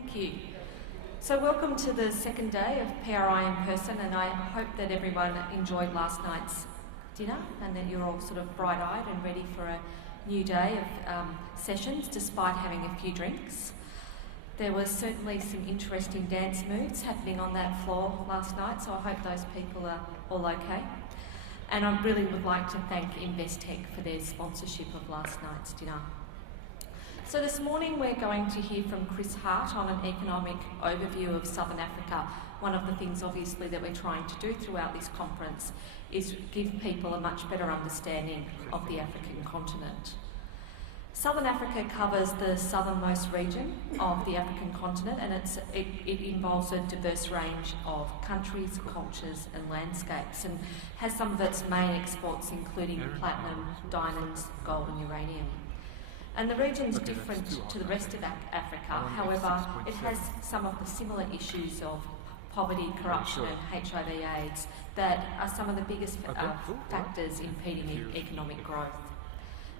Thank you. So welcome to the second day of PRI in person, and I hope that everyone enjoyed last night's dinner and that you're all sort of bright-eyed and ready for a new day of sessions despite having a few drinks. There was certainly some interesting dance moves happening on that floor last night, so I hope those people are all okay. And I really would like to thank Investec for their sponsorship of last night's dinner. So this morning we're going to hear from Chris Hart on an economic overview of Southern Africa. One of the things obviously that we're trying to do throughout this conference is give people a much better understanding of the African continent. Southern Africa covers the southernmost region of the African continent, and it involves a diverse range of countries, cultures and landscapes, and has some of its main exports including platinum, diamonds, gold and uranium. And the region's different to the rest of Africa, however, it has some of the similar issues of poverty, corruption and HIV/AIDS that are some of the biggest factors impeding economic growth.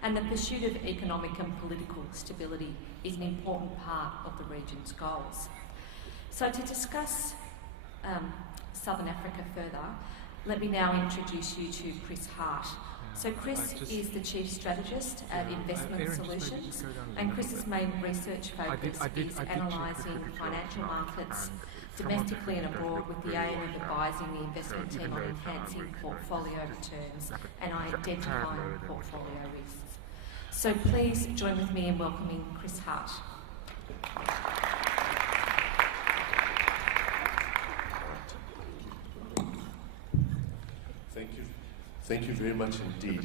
And the pursuit of economic and political stability is an important part of the region's goals. So to discuss Southern Africa further, let me now introduce you to Chris Hart. So Chris is the Chief Strategist at Investment Solutions, and Chris's main research focus is analysing financial markets domestically and abroad with the aim of advising the investment team on enhancing portfolio returns and identifying portfolio risks. So please join with me in welcoming Chris Hart. Thank you very much indeed.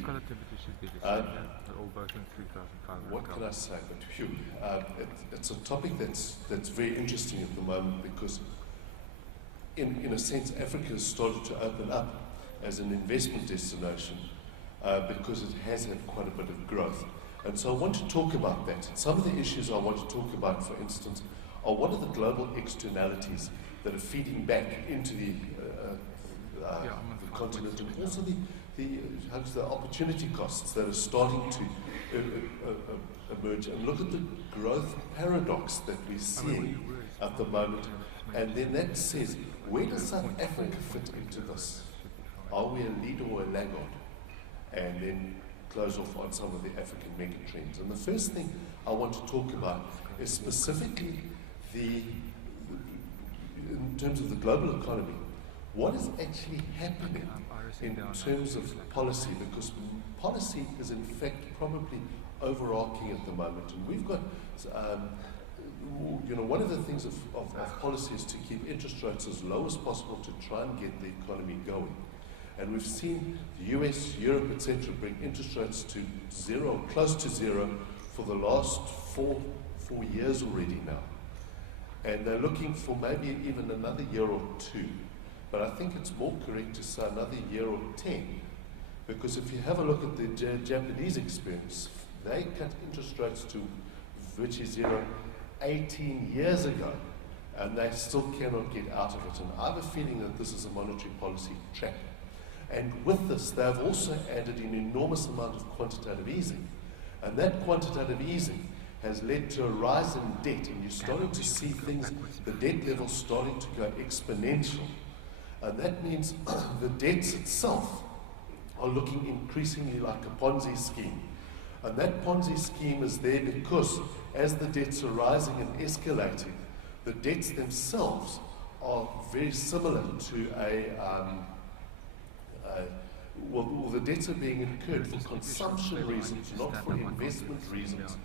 What can I say? But it's a topic that's very interesting at the moment because, in a sense, Africa has started to open up as an investment destination because it has had quite a bit of growth. And so I want to talk about that. Some of the issues I want to talk about, for instance, are what are the global externalities that are feeding back into the continent, and also the opportunity costs that are starting to emerge. And look at the growth paradox that we're seeing at the moment. And then that says, where does South Africa fit into this? Are we a leader or a laggard? And then close off on some of the African megatrends. And the first thing I want to talk about is specifically in terms of the global economy, what is actually happening in terms of policy, because policy is in fact probably overarching at the moment. And we've got, one of the things of policy is to keep interest rates as low as possible to try and get the economy going. And we've seen the US, Europe, etc. bring interest rates to zero, close to zero, for the last four years already now. And they're looking for maybe even another year or two. But I think it's more correct to say another year or 10. Because if you have a look at the Japanese experience, they cut interest rates to virtually zero 18 years ago. And they still cannot get out of it. And I have a feeling that this is a monetary policy trap. And with this, they have also added an enormous amount of quantitative easing. And that quantitative easing has led to a rise in debt. And you're starting to see things, the debt levels starting to go exponential. And that means the debts itself are looking increasingly like a Ponzi scheme. And that Ponzi scheme is there because as the debts are rising and escalating, the debts themselves are very similar to the debts are being incurred for consumption reasons, not for investment reasons.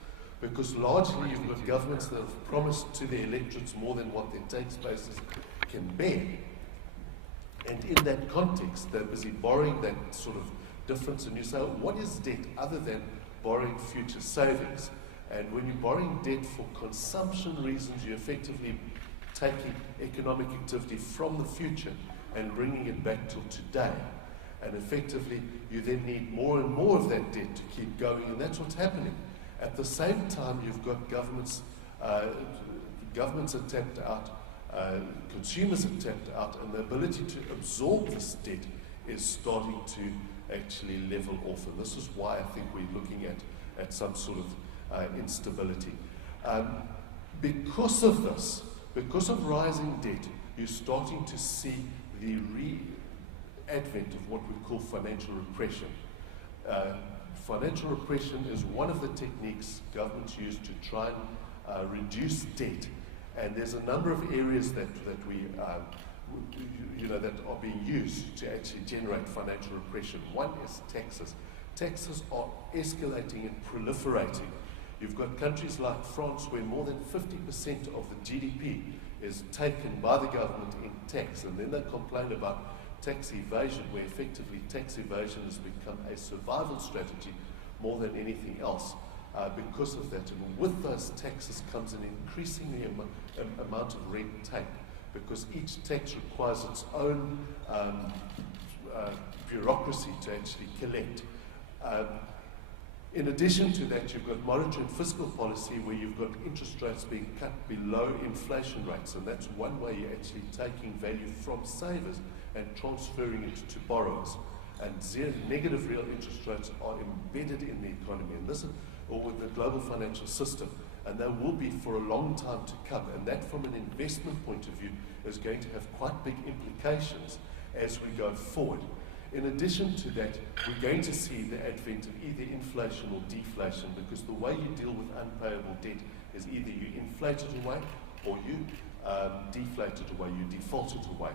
Because largely you've got governments that have promised to their electorates more than what their tax bases can bear. And in that context, they're busy borrowing that sort of difference. And you say, what is debt other than borrowing future savings? And when you're borrowing debt for consumption reasons, you're effectively taking economic activity from the future and bringing it back till today. And effectively, you then need more and more of that debt to keep going, and that's what's happening. At the same time, you've got governments are tapped out, consumers are tapped out, and the ability to absorb this debt is starting to actually level off. And this is why I think we're looking at some sort of instability. because of this, because of rising debt, you're starting to see the advent of what we call financial repression. Financial repression is one of the techniques governments use to try and reduce debt. And there's a number of areas that we that are being used to actually generate financial repression. One is taxes. Taxes are escalating and proliferating. You've got countries like France where more than 50% of the GDP is taken by the government in tax, and then they complain about tax evasion, where effectively tax evasion has become a survival strategy more than anything else because of that. And with those taxes comes an increasingly amount of red tape, because each tax requires its own bureaucracy to actually collect. In addition to that, you've got monetary and fiscal policy where you've got interest rates being cut below inflation rates, and that's one way you're actually taking value from savers and transferring it to borrowers. And negative real interest rates are embedded in the economy, and this is, or with the global financial system, and they will be for a long time to come. And that, from an investment point of view, is going to have quite big implications as we go forward. In addition to that, we're going to see the advent of either inflation or deflation, because the way you deal with unpayable debt is either you inflate it away or you deflate it away, you default it away.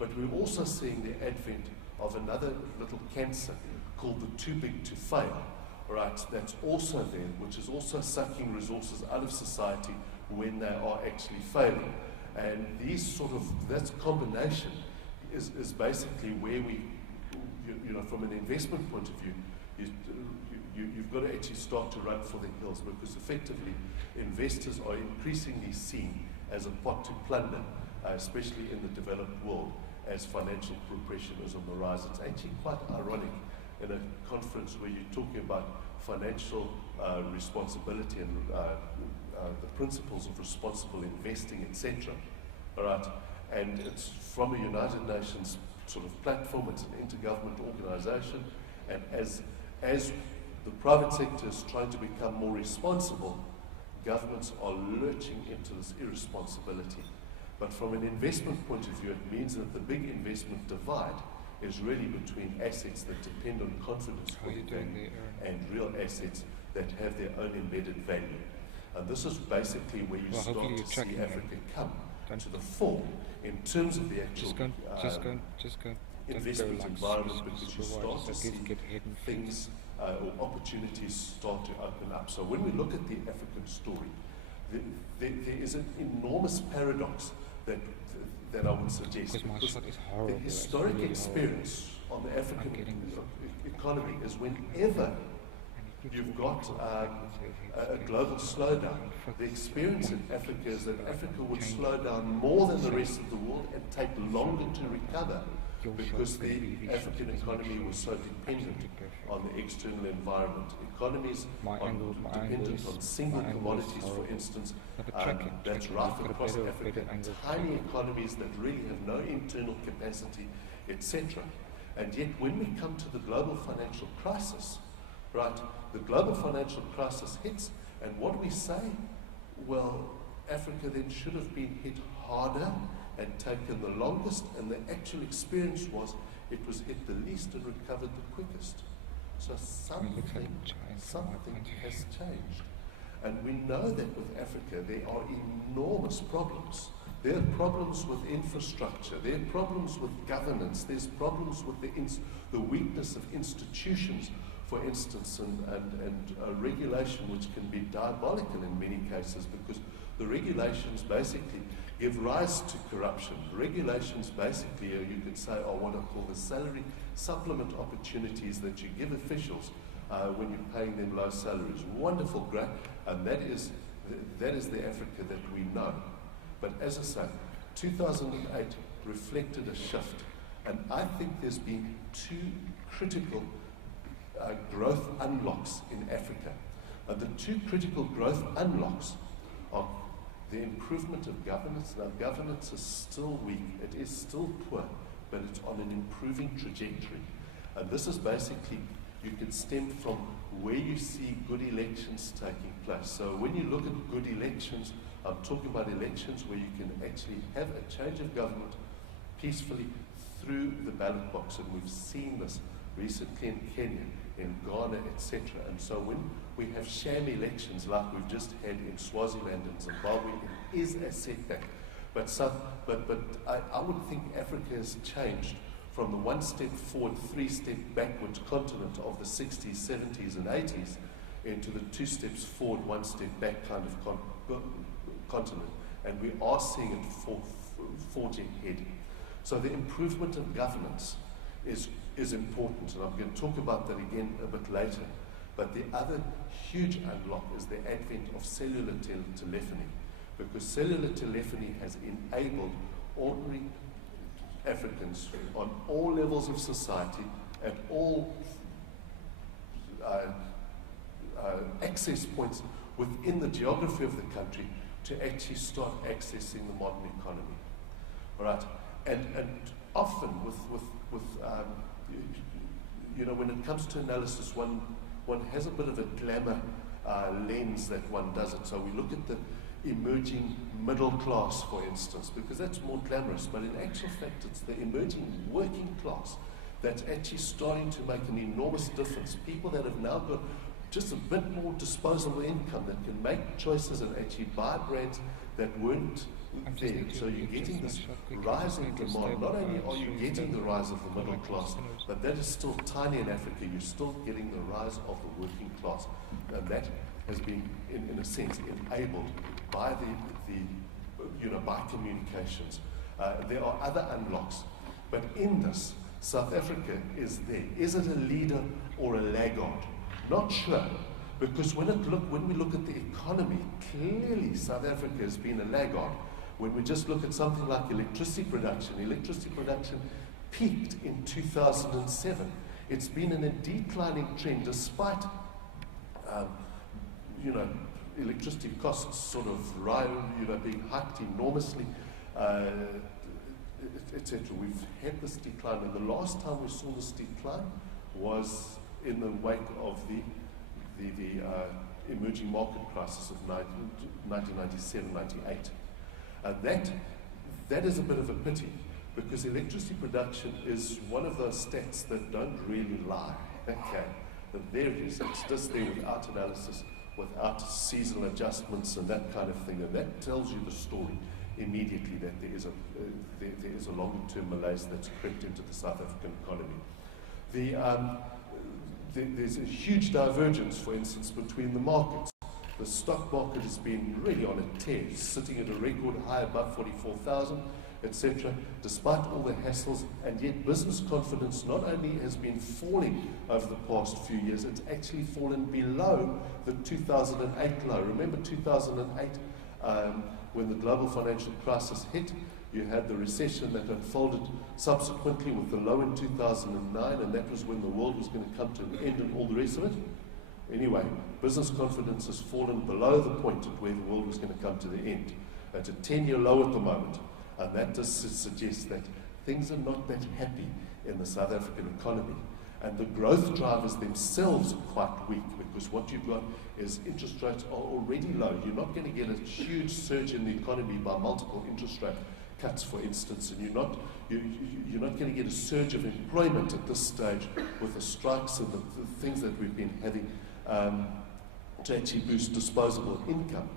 But we're also seeing the advent of another little cancer called the too big to fail, right? That's also there, which is also sucking resources out of society when they are actually failing. And that combination is basically where we, from an investment point of view, you've got to actually start to run for the hills, because effectively investors are increasingly seen as a pot to plunder, especially in the developed world, as financial repression is on the rise. It's actually quite ironic in a conference where you're talking about financial responsibility and the principles of responsible investing, etc. All right, and it's from a United Nations sort of platform. It's an intergovernmental organization, and as the private sector is trying to become more responsible, governments are lurching into this irresponsibility. But from an investment point of view, it means that the big investment divide is really between assets that depend on confidence and real assets that have their own embedded value. And this is basically where you start to see Africa come to the fore in terms of the actual investment environment, because you start to see things or opportunities start to open up. So when we look at the African story, there is an enormous paradox that I would suggest, because the historic experience on the African economy is whenever you've got a global slowdown, the experience in Africa is that Africa would slow down more than the rest of the world and take longer to recover, because the African economy was so dependent on the external environment. Economies are dependent on single commodities, for instance, that's rife across Africa, tiny economies that really have no internal capacity, etc. And yet when we come to the global financial crisis, right, the global financial crisis hits, and what do we say? Well, Africa then should have been hit harder and taken the longest, and the actual experience was it was hit the least and recovered the quickest. So something has changed. And we know that with Africa there are enormous problems. There are problems with infrastructure, there are problems with governance, there's problems with the weakness of institutions, for instance, and regulation, which can be diabolical in many cases, because the regulations basically give rise to corruption. Regulations basically, you could say, are what I call the salary supplement opportunities that you give officials when you're paying them low salaries. Wonderful, great, and that is the Africa that we know. But as I say, 2008 reflected a shift, and I think there's been two critical growth unlocks in Africa. And the two critical growth unlocks are the improvement of governance. Now, governance is still weak, it is still poor, but it's on an improving trajectory. And this is basically you can stem from where you see good elections taking place. So when you look at good elections, I'm talking about elections where you can actually have a change of government peacefully through the ballot box. And we've seen this recently in Kenya, in Ghana, etc. And so when we have sham elections like we've just had in Swaziland and Zimbabwe, it is a setback. But I would think Africa has changed from the one step forward, three step backward continent of the 60s, 70s and 80s into the two steps forward, one step back kind of continent. And we are seeing it forge ahead. So the improvement of governance is important, and I'm going to talk about that again a bit later. But the other huge unlock is the advent of cellular telephony, because cellular telephony has enabled ordinary Africans on all levels of society, at all access points within the geography of the country, to actually start accessing the modern economy. All right, and often with when it comes to analysis, one has a bit of a glamour lens that one does it. So we look at the emerging middle class, for instance, because that's more glamorous. But in actual fact, it's the emerging working class that's actually starting to make an enormous difference. People that have now got just a bit more disposable income, that can make choices and actually buy brands that weren't there. So you're getting this rise in demand. Not only are you getting the rise of the middle class, but that is still tiny in Africa. You're still getting the rise of the working class. And that has been, in a sense, enabled by by communications. There are other unlocks. But in this, South Africa is there. Is it a leader or a laggard? Not sure, because when we look at the economy, clearly South Africa has been a laggard. When we just look at something like electricity production peaked in 2007. It's been in a declining trend despite, electricity costs sort of being hiked enormously, etc. We've had this decline, and the last time we saw this decline was in the wake of the emerging market crisis of 1997-98. That is a bit of a pity, because electricity production is one of those stats that don't really lie. Okay, but there it is. It's just there without analysis, without seasonal adjustments and that kind of thing, and that tells you the story immediately, that there is a longer-term malaise that's crept into the South African economy. There's a huge divergence, for instance, between the markets. The stock market has been really on a tear, sitting at a record high above 44,000, etc., despite all the hassles, and yet business confidence not only has been falling over the past few years, it's actually fallen below the 2008 low. Remember 2008, when the global financial crisis hit, you had the recession that unfolded subsequently with the low in 2009, and that was when the world was going to come to an end and all the rest of it. Anyway, business confidence has fallen below the point at where the world was going to come to the end. It's a 10-year low at the moment, and that does suggest that things are not that happy in the South African economy. And the growth drivers themselves are quite weak, because what you've got is interest rates are already low. You're not going to get a huge surge in the economy by multiple interest rate cuts, for instance, and you're not going to get a surge of employment at this stage with the strikes and the things that we've been having to actually boost disposable income.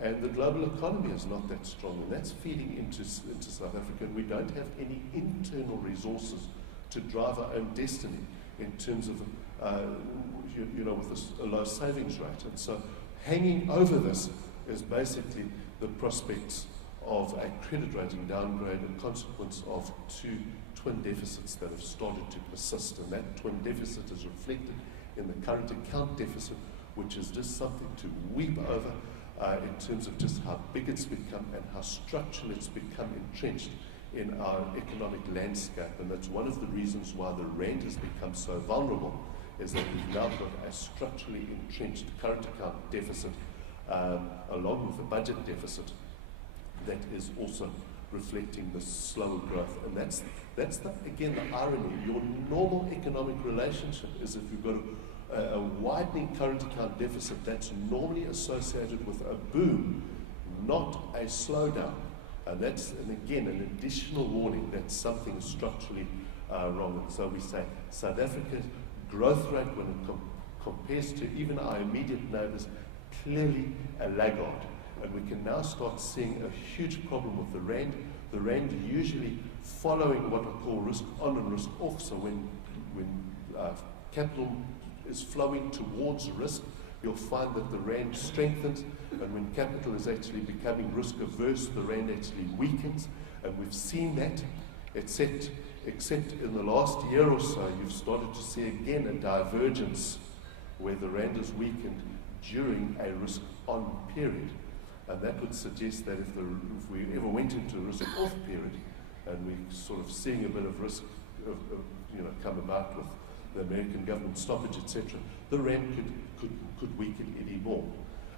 And the global economy is not that strong, and that's feeding into South Africa. And we don't have any internal resources to drive our own destiny in terms of, with a low savings rate. And so hanging over this is basically the prospects of a credit rating downgrade, a consequence of two twin deficits that have started to persist. And that twin deficit is reflected in the current account deficit, which is just something to weep over in terms of just how big it's become and how structural it's become entrenched in our economic landscape. And that's one of the reasons why the rand has become so vulnerable, is that we've now got a structurally entrenched current account deficit, along with a budget deficit that is also reflecting the slower growth. And that's again, the irony. Your normal economic relationship is if you've got a widening current account deficit, that's normally associated with a boom, not a slowdown. And that's, and again, an additional warning that something is structurally wrong. And so we say South Africa's growth rate, when it compares to even our immediate neighbours, clearly a laggard. And we can now start seeing a huge problem with the rand. The rand usually following what we call risk on and risk off. So when capital is flowing towards risk, you'll find that the rand strengthens, and when capital is actually becoming risk averse, the rand actually weakens. And we've seen that, except in the last year or so, you've started to see again a divergence where the rand is weakened during a risk on period. And that would suggest that if we ever went into a risk off period, and we're sort of seeing a bit of risk come about with the American government stoppage, etc., the rand could weaken any more.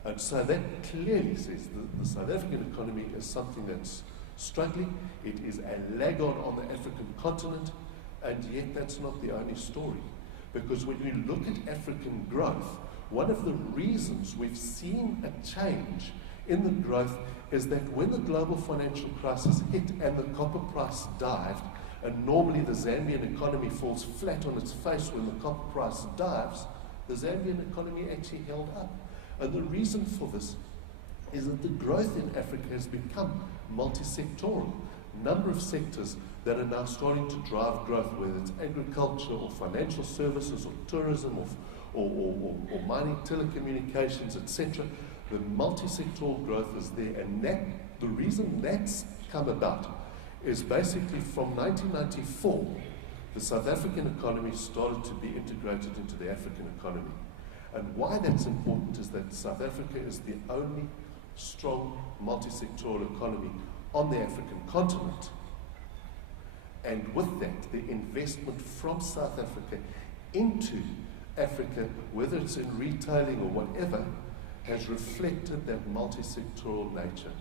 And so that clearly says the South African economy is something that's struggling. It is a laggard on the African continent, and yet that's not the only story. Because when you look at African growth, one of the reasons we've seen a change in the growth is that when the global financial crisis hit and the copper price dived, and normally the Zambian economy falls flat on its face when the copper price dives, the Zambian economy actually held up. And the reason for this is that the growth in Africa has become multi-sectoral. Number of sectors that are now starting to drive growth, whether it's agriculture or financial services or tourism or mining, telecommunications, etc. The multi-sectoral growth is there, and the reason that's come about is basically from 1994, the South African economy started to be integrated into the African economy. And why that's important is that South Africa is the only strong multi-sectoral economy on the African continent. And with that, the investment from South Africa into Africa, whether it's in retailing or whatever, has reflected that multi-sectoral nature.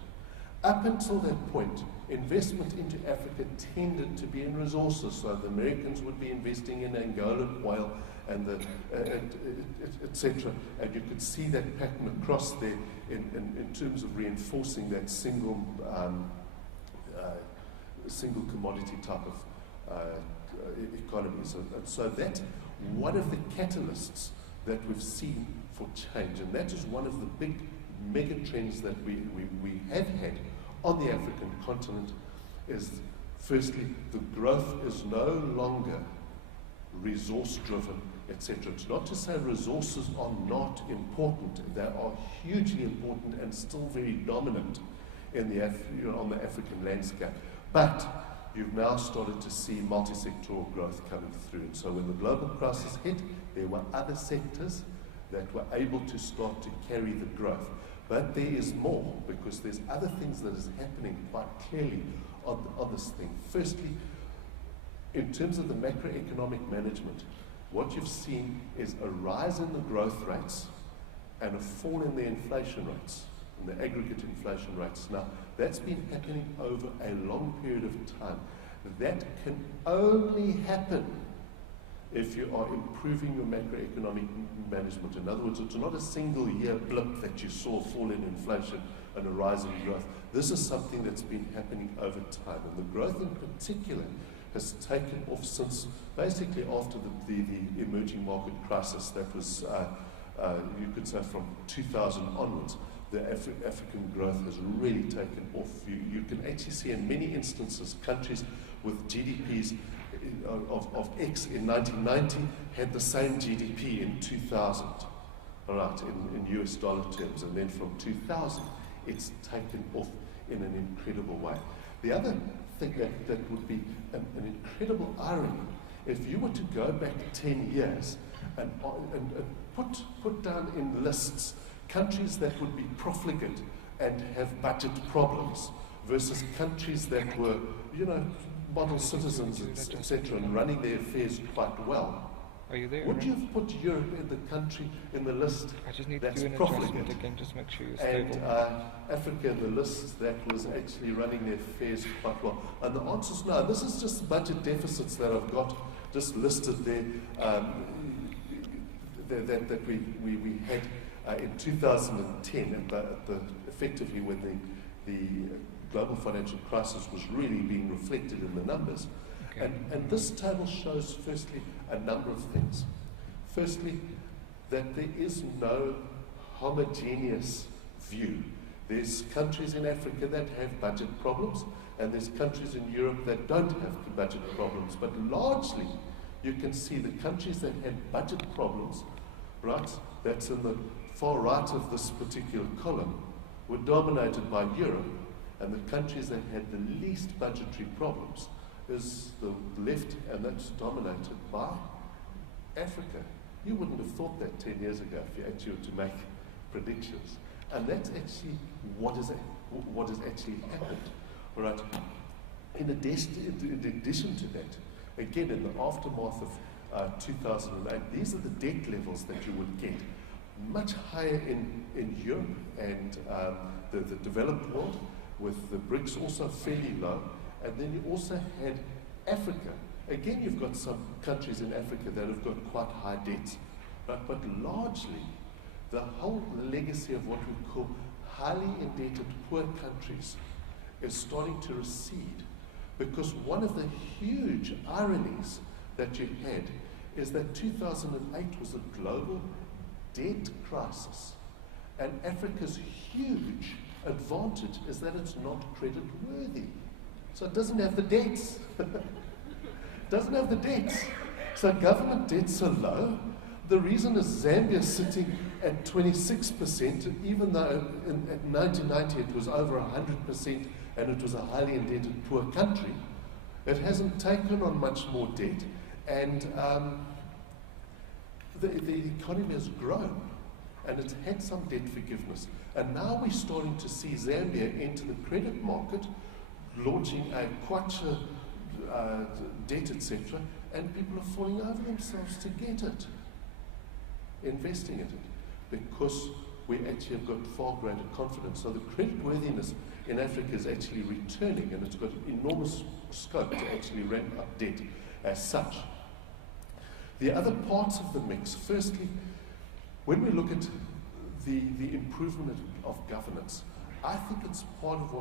Up until that point, investment into Africa tended to be in resources. So the Americans would be investing in Angola oil and etc. And you could see that pattern across there in terms of reinforcing that single commodity type of economies. And so that's one of the catalysts that we've seen for change, and that is one of the big mega trends that we have had on the African continent. Is firstly, the growth is no longer resource driven, etc. It's not to say resources are not important. They are hugely important and still very dominant in the on the African landscape. But you've now started to see multi-sectoral growth coming through. And so when the global crisis hit, there were other sectors that were able to start to carry the growth. But there is more, because there's other things that is happening quite clearly on this thing. Firstly, in terms of the macroeconomic management, what you've seen is a rise in the growth rates and a fall in the inflation rates, in the aggregate inflation rates. Now, that's been happening over a long period of time. That can only happen if you are improving your macroeconomic management. In other words, it's not a single year blip that you saw fall in inflation and a rise in growth. This is something that's been happening over time, and the growth in particular has taken off since basically after the emerging market crisis. That was, you could say, from 2000 onwards. The African growth has really taken off. You can actually see in many instances countries with GDPs of X in 1990 had the same GDP in 2000, all right, in US dollar terms, and then from 2000 it's taken off in an incredible way. The other thing that would be an incredible irony, if you were to go back 10 years and put down in lists countries that would be profligate and have budget problems versus countries that were, model citizens, etc., and running their affairs quite well, Are you there? Would you have put Europe in the country in the list I just need that's to do an profligate? adjustment again, just make sure you're And stable. Africa in the list that was actually running their affairs quite well? And the answer is no. This is just budget deficits that I've got just listed there that we had in 2010, effectively when the global financial crisis was really being reflected in the numbers. Okay. And this table shows, firstly, a number of things. Firstly, that there is no homogeneous view. There's countries in Africa that have budget problems, and there's countries in Europe that don't have budget problems. But largely, you can see the countries that had budget problems, right, that's in the far right of this particular column, were dominated by Europe, and the countries that had the least budgetary problems is the left, and that's dominated by Africa. You wouldn't have thought that 10 years ago if you actually were to make predictions. And that's actually what has actually happened. All right. In addition to that, again, in the aftermath of 2008, these are the debt levels that you would get. Much higher in Europe and the developed world, with the BRICS also fairly low. And then you also had Africa. Again, you've got some countries in Africa that have got quite high debts. Right? But largely, the whole legacy of what we call highly indebted poor countries is starting to recede. Because one of the huge ironies that you had is that 2008 was a global debt crisis. And Africa's huge advantage is that it's not credit worthy. So it doesn't have the debts. Doesn't have the debts. So government debts are low. The reason is Zambia sitting at 26%, even though in 1990 it was over 100% and it was a highly indebted poor country. It hasn't taken on much more debt, and the economy has grown, and it's had some debt forgiveness. And now we're starting to see Zambia enter the credit market, launching a kwacha debt, etc., and people are falling over themselves to get it, investing in it, because we actually have got far greater confidence. So the credit worthiness in Africa is actually returning, and it's got enormous scope to actually ramp up debt as such. The other parts of the mix, firstly, when we look at the improvement of governance, I think it's part of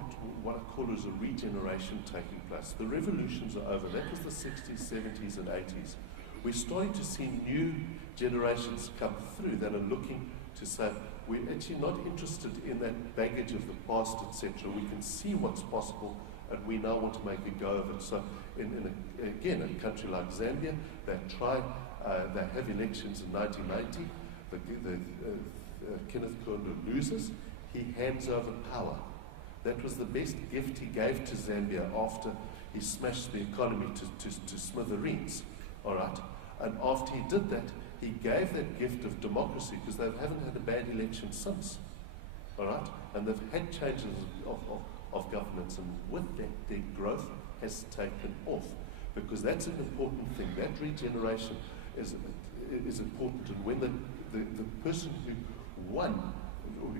what I call is a regeneration taking place. The revolutions are over. That was the 60s, 70s, and 80s. We're starting to see new generations come through that are looking to say, we're actually not interested in that baggage of the past, etc. We can see what's possible, and we now want to make a go of it. So, again, a country like Zambia, they have elections in 1990. Kenneth Kaunda loses. He hands over power. That was the best gift he gave to Zambia after he smashed the economy to smithereens. All right? And after he did that, he gave that gift of democracy, because they haven't had a bad election since. All right? And they've had changes of governance, and with that, their growth has taken off, because that's an important thing. That regeneration is important. And when the person who won,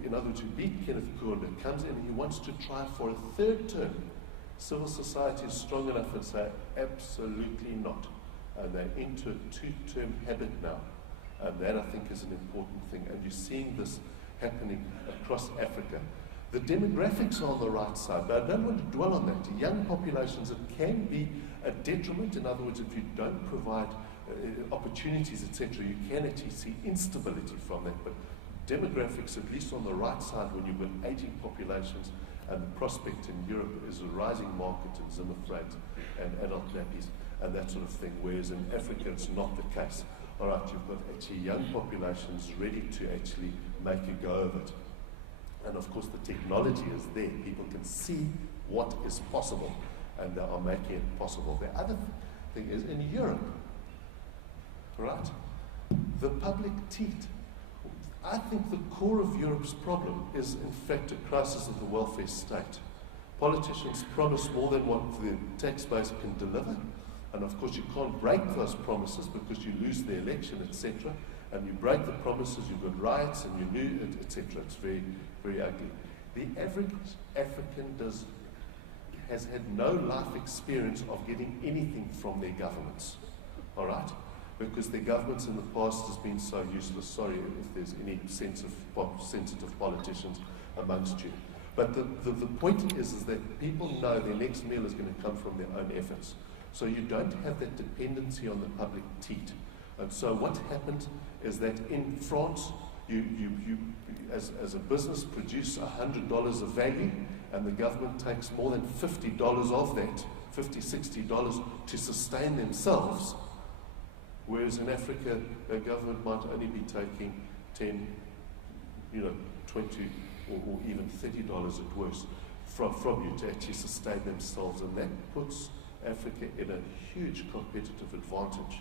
in other words, who beat Kenneth Kaunda, comes in and he wants to try for a third term, civil society is strong enough and say, absolutely not. And they're into a two-term habit now. And that, I think, is an important thing. And you're seeing this happening across Africa. The demographics are on the right side, but I don't want to dwell on that. Young populations, it can be a detriment. In other words, if you don't provide opportunities, etc., you can actually see instability from that. But demographics, at least on the right side, when you've got aging populations, and the prospect in Europe is a rising market in Zimmer frames and adult nappies and that sort of thing, whereas in Africa it's not the case. All right, you've got actually young populations ready to actually make a go of it. And of course the technology is there. People can see what is possible, and they are making it possible. The other thing is in Europe, right, the public teat. I think the core of Europe's problem is, in fact, a crisis of the welfare state. Politicians promise more than what the tax base can deliver, And of course you can't break those promises because you lose the election, etc. And you break the promises, you've got riots, and you lose it, etc. It's very, very ugly. The average African has had no life experience of getting anything from their governments, all right? Because their governments in the past has been so useless. Sorry if there's any sensitive politicians amongst you. But the point is that people know their next meal is going to come from their own efforts. So you don't have that dependency on the public teat. And so what happened is that in France, you as a business produce $100 of value, and the government takes more than $50 of that, $50, $60 to sustain themselves. Whereas in Africa, a government might only be taking 10, 20, or even $30 at worst from you to actually sustain themselves. And that puts Africa in a huge competitive advantage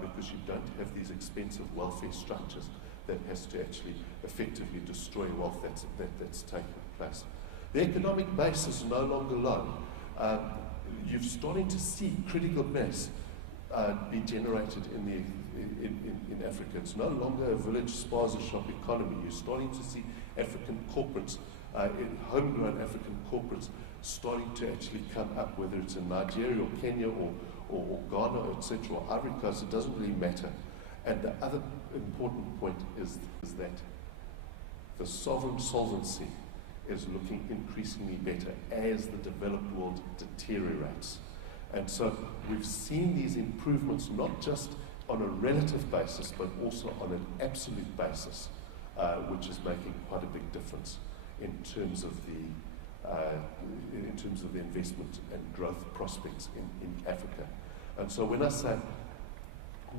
because you don't have these expensive welfare structures that has to actually effectively destroy wealth that's taken place. The economic base is no longer low. You're starting to see critical mass be generated in Africa. It's no longer a village spaza shop economy. You're starting to see African corporates, homegrown African corporates, starting to actually come up, whether it's in Nigeria or Kenya or Ghana, etc., or Ivory Coast. It doesn't really matter. And the other important point is that the sovereign solvency is looking increasingly better as the developed world deteriorates. And so we've seen these improvements not just on a relative basis, but also on an absolute basis, which is making quite a big difference in terms of the investment and growth prospects in Africa. And so when I say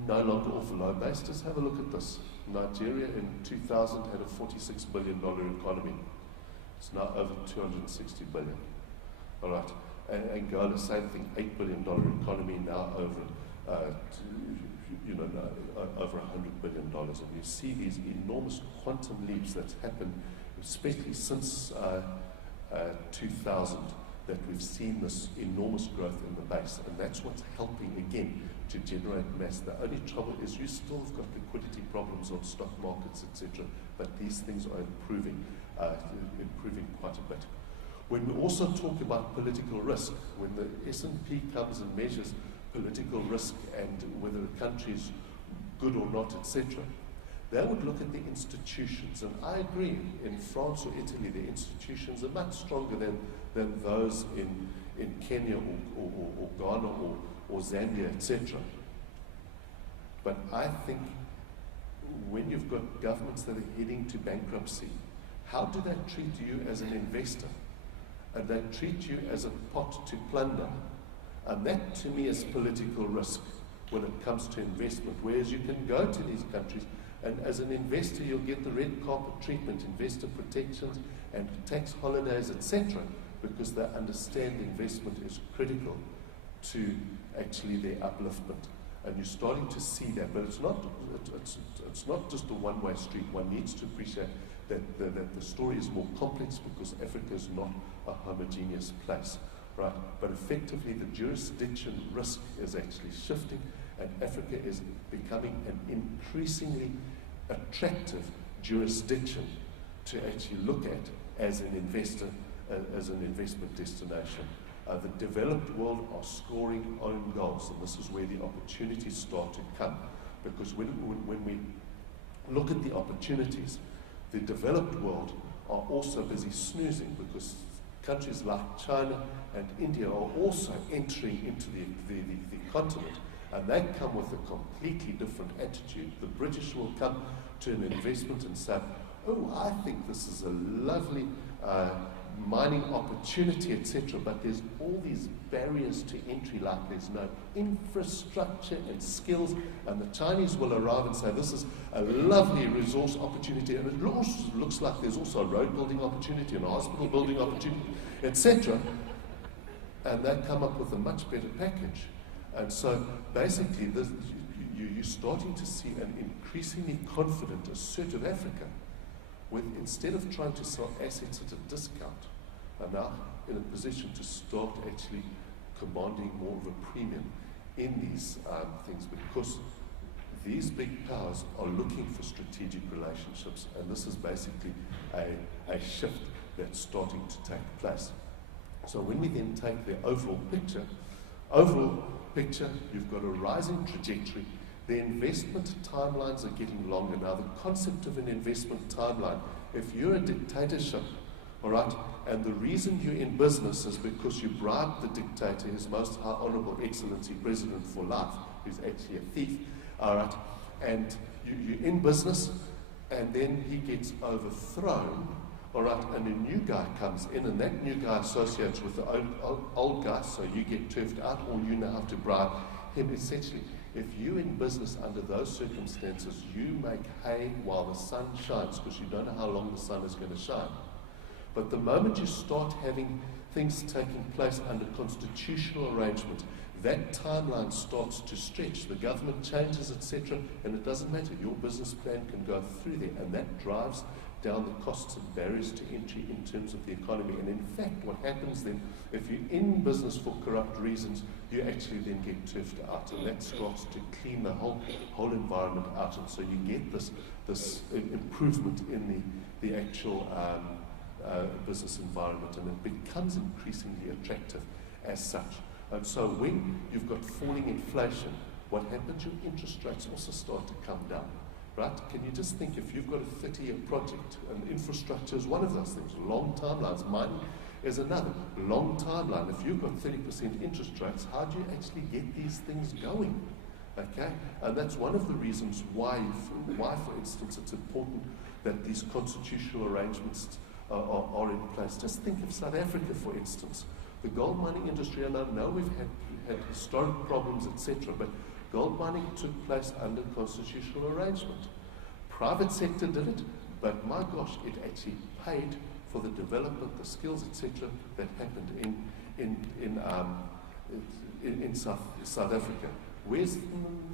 no longer off a low base, just have a look at this. Nigeria in 2000 had a $46 billion economy. It's now over $260 billion. All right. Angola, same thing, $8 billion economy, now over over $100 billion. And you see these enormous quantum leaps that's happened, especially since 2000, that we've seen this enormous growth in the base. And that's what's helping, again, to generate mass. The only trouble is you still have got liquidity problems on stock markets, etc. But these things are improving quite a bit. When we also talk about political risk, when the S&P comes and measures political risk and whether a country is good or not, etc., they would look at the institutions. And I agree, in France or Italy, the institutions are much stronger than those in Kenya or Ghana or Zambia, etc. But I think when you've got governments that are heading to bankruptcy, how do they treat you as an investor? And they treat you as a pot to plunder. And that, to me, is political risk when it comes to investment. Whereas you can go to these countries, and as an investor, you'll get the red carpet treatment, investor protections, and tax holidays, etc., because they understand investment is critical to actually their upliftment. And you're starting to see that, but it's not just a one-way street. One needs to appreciate that the story is more complex because Africa is not a homogeneous place, right? But effectively, the jurisdiction risk is actually shifting, and Africa is becoming an increasingly attractive jurisdiction to actually look at as an investor, as an investment destination. The developed world are scoring own goals, and this is where the opportunities start to come. Because when we look at the opportunities, the developed world are also busy snoozing, because countries like China and India are also entering into the continent, and they come with a completely different attitude. The British will come to an investment and say, oh, I think this is a lovely mining opportunity, etc., but there's all these barriers to entry, like there's no infrastructure and skills, and the Chinese will arrive and say, this is a lovely resource opportunity, and it also looks like there's also a road building opportunity and a hospital building opportunity, etc., and they come up with a much better package. And so basically you're starting to see an increasingly confident, assertive Africa, with, instead of trying to sell assets at a discount, are now in a position to start actually commanding more of a premium in these things, because these big powers are looking for strategic relationships, and this is basically a shift that's starting to take place. So when we then take the overall picture, you've got a rising trajectory. The investment timelines are getting longer. Now, the concept of an investment timeline, if you're a dictatorship, all right, and the reason you're in business is because you bribed the dictator, His Most High Honourable Excellency President for life, who's actually a thief, all right, and you're in business, and then he gets overthrown, all right, and a new guy comes in, and that new guy associates with the old guy, so you get turfed out, or you now have to bribe him. Essentially, if you're in business under those circumstances, you make hay while the sun shines, because you don't know how long the sun is going to shine. But the moment you start having things taking place under constitutional arrangement, that timeline starts to stretch. The government changes, etc., and it doesn't matter. Your business plan can go through there, and that drives down the costs and barriers to entry in terms of the economy. And in fact, what happens then, if you're in business for corrupt reasons, you actually then get turfed out, and that starts to clean the whole environment out, and so you get this improvement in the actual business environment, and it becomes increasingly attractive as such. And so when you've got falling inflation, what happens? Your interest rates also start to come down, right? Can you just think, if you've got a 30-year project, and infrastructure is one of those things, long timelines, mining is another, long timeline. If you've got 30% interest rates, how do you actually get these things going? Okay? And that's one of the reasons why, for instance, it's important that these constitutional arrangements are in place. Just think of South Africa, for instance. The gold mining industry, and I know we've had historic problems, etc., but gold mining took place under constitutional arrangement. Private sector did it, but my gosh, it actually paid for the development, the skills, etc., that happened in South Africa. Where's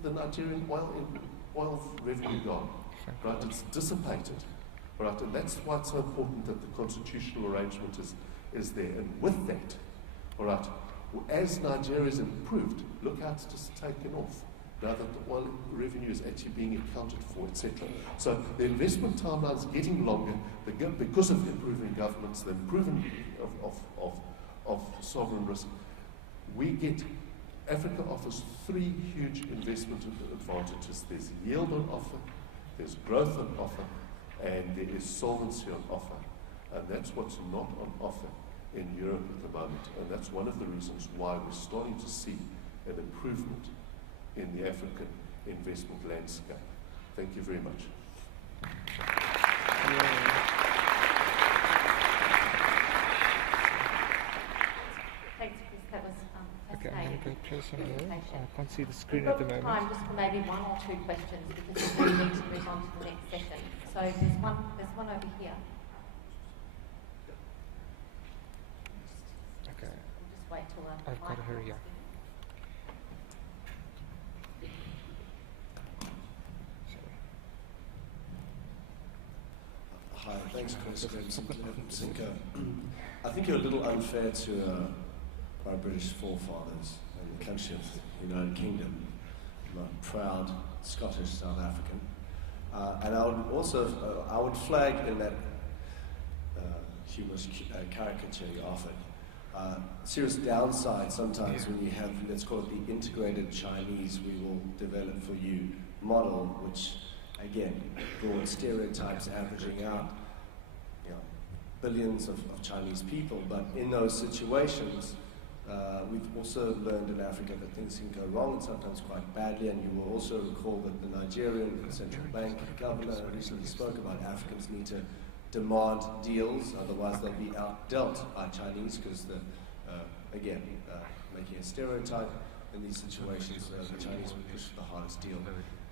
the Nigerian oil revenue gone? Right, it's dissipated. Right, and that's why it's so important that the constitutional arrangement is there. And with that, all right, as Nigeria's improved, look how it's just taken off. Now that the oil revenue is actually being accounted for, etc. So the investment timeline is getting longer because of improving governments, the improvement of sovereign risk. Africa offers three huge investment advantages. There's yield on offer, there's growth on offer, and there is solvency on offer. And that's what's not on offer in Europe at the moment. And that's one of the reasons why we're starting to see an improvement in the African investment landscape. Thank you very much. Thanks, Chris. That was Okay, I'm fascinating. going to go closer here. I can't see the We've screen got at the moment. time just for maybe one or two questions, because we need to move on to the next session. So there's one over here. Okay, We'll just wait till I've got to hurry up. Sorry. Hi, thanks, Chris. I think you're a little unfair to our British forefathers and the country of the United Kingdom. I'm a proud Scottish South African. And I would flag in that humorous caricature you offered. Serious downside sometimes when you have, let's call it the integrated Chinese we will develop for you model, which again, broad stereotypes averaging out, billions of Chinese people, but in those situations, we've also learned in Africa that things can go wrong and sometimes quite badly, and you will also recall that the Nigerian central bank governor recently spoke about Africans need to demand deals, otherwise they'll be outdealt by Chinese, because again, making a stereotype in these situations, the Chinese will push for the hardest deal.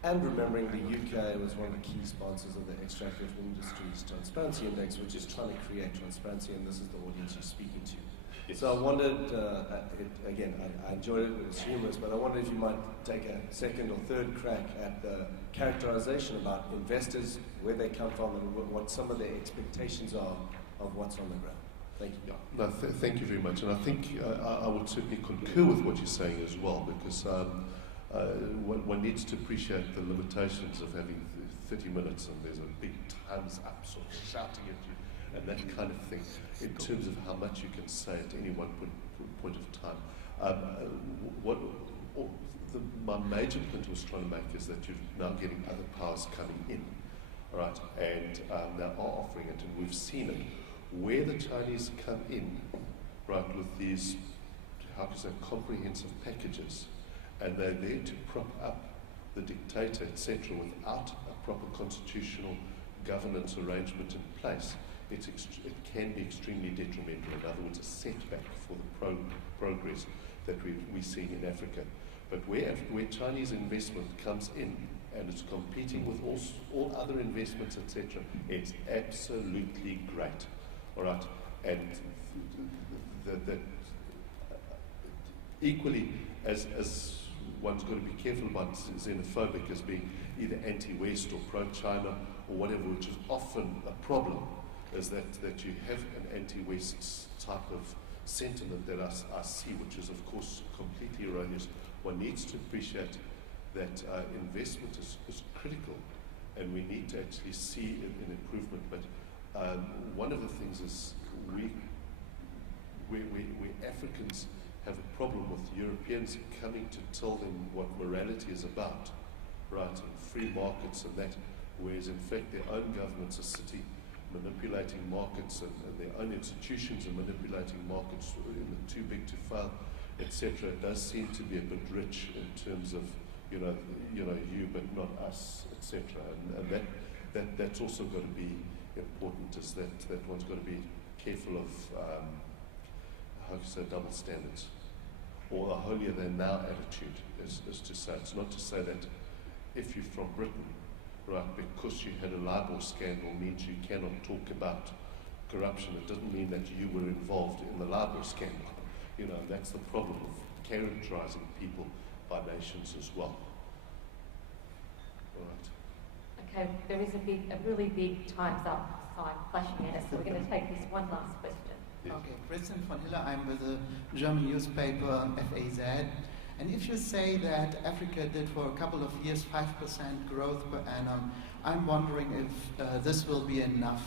And remembering the UK was one of the key sponsors of the Extractive Industries Transparency Index, which is trying to create transparency, and this is the audience you're speaking to. Yes. So I wondered, again, I enjoyed it, it was humorous, but I wondered if you might take a second or third crack at the characterization about investors, where they come from, and what some of their expectations are of what's on the ground. Thank you. Yeah, no, thank you very much. And I think I would certainly concur with what you're saying as well, because one needs to appreciate the limitations of having 30 minutes and there's a big time's up sort of shouting at you and that kind of thing in terms of how much you can say at any one point of time. My major point I was trying to make is that you're now getting other powers coming in, right? And they are offering it, and we've seen it. Where the Chinese come in, right, with these, how can I say, comprehensive packages, and they're there to prop up the dictator, etc., without a proper constitutional governance arrangement in place, it can be extremely detrimental. In other words, a setback for the progress that we're seeing in Africa. But where Chinese investment comes in and it's competing with all other investments, etc., it's absolutely great. All right, and equally as one's got to be careful about xenophobic as being either anti-West or pro-China or whatever, which is often a problem, is that you have an anti-West type of sentiment that I see, which is of course completely erroneous. One needs to appreciate that investment is critical, and we need to actually see an improvement. But one of the things is we Africans have a problem with Europeans coming to tell them what morality is about, right, and free markets and that, whereas in fact their own governments are sitting manipulating markets and their own institutions are manipulating markets in the too big to fail, etc. It does seem to be a bit rich in terms of you but not us, etc. And that's also got to be important, is that one's got to be careful of how you say double standards, or a holier than thou attitude, is to say. It's not to say that if you're from Britain, right, because you had a libel scandal means you cannot talk about corruption. It doesn't mean that you were involved in the libel scandal. That's the problem of characterizing people by nations as well. All right. Okay, there is a really big time's up sign flashing at us, so we're going to take this one last question. Yes. Okay, Christian von Hiller, I'm with the German newspaper FAZ. And if you say that Africa did for a couple of years 5% growth per annum, I'm wondering if this will be enough.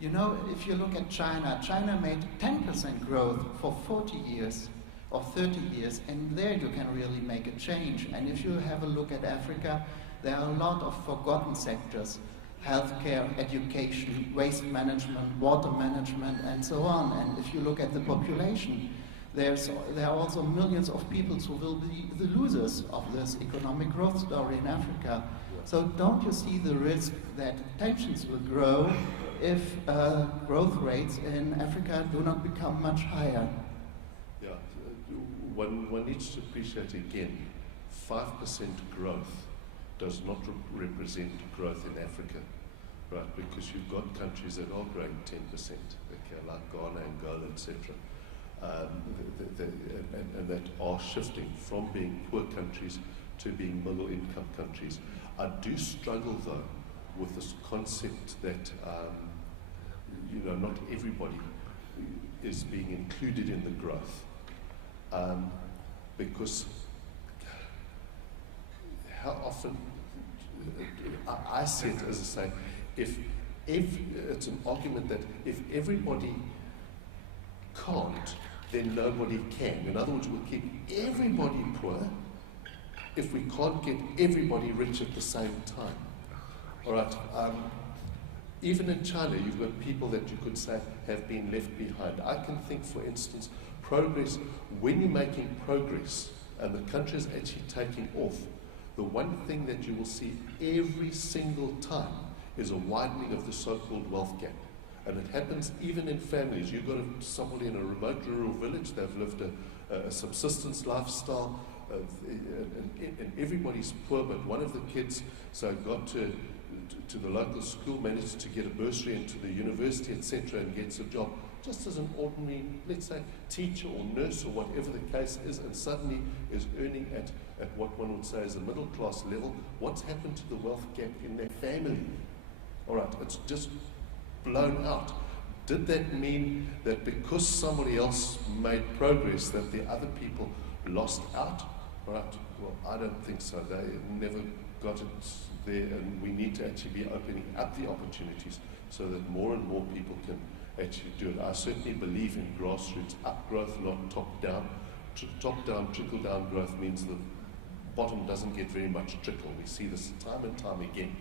If you look at China made 10% growth for 40 years or 30 years, and there you can really make a change. And if you have a look at Africa, there are a lot of forgotten sectors: healthcare, education, waste management, water management, and so on. And if you look at the population, there are also millions of people who will be the losers of this economic growth story in Africa. So don't you see the risk that tensions will grow if growth rates in Africa do not become much higher? Yeah, one needs to appreciate again, 5% growth does not represent growth in Africa, right? Because you've got countries that are growing 10%, okay, like Ghana, Angola, etc., and that are shifting from being poor countries to being middle-income countries. I do struggle, though, with this concept that not everybody is being included in the growth, because how often I see it as I say, if it's an argument that if everybody can't, then nobody can. In other words, we'll keep everybody poor if we can't get everybody rich at the same time. All right. Even in China, you've got people that you could say have been left behind. I can think, for instance, progress. When you're making progress and the country is actually taking off, the one thing that you will see every single time is a widening of the so-called wealth gap. And it happens even in families. You've got somebody in a remote rural village, they've lived a subsistence lifestyle, and everybody's poor, but one of the kids got to the local school, managed to get a bursary into the university, etc., and gets a job just as an ordinary, let's say, teacher or nurse or whatever the case is, and suddenly is earning at what one would say is a middle class level. What's happened to the wealth gap in their family? All right, it's just blown out. Did that mean that because somebody else made progress that the other people lost out? Right? Well, I don't think so. They never got it there, and we need to actually be opening up the opportunities so that more and more people can actually do it. I certainly believe in grassroots up growth, not top down. Top-down, trickle-down growth means the bottom doesn't get very much trickle. We see this time and time again,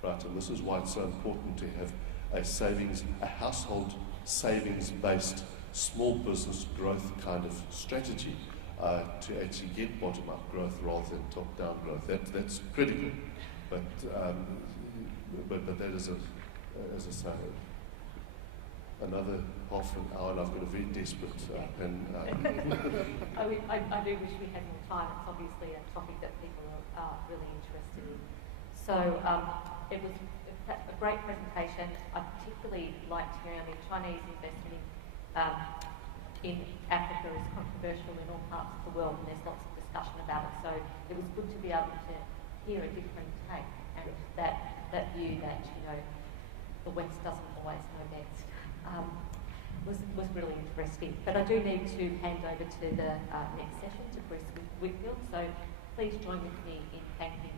right? And this is why it's so important to have a household savings-based small business growth kind of strategy to actually get bottom-up growth rather than top-down growth. That's critical, but that is as I say, another half an hour, and I've got a very desperate pen. I do wish we had more time. It's obviously a topic that people are really interested in. So it was a great presentation. I particularly liked hearing the Chinese investment in Africa is controversial in all parts of the world, and there's lots of discussion about it. So it was good to be able to hear a different take, and that view that, you know, the West doesn't always know best. Was really interesting. But I do need to hand over to the next session to Bruce Whitfield, so please join with me in thanking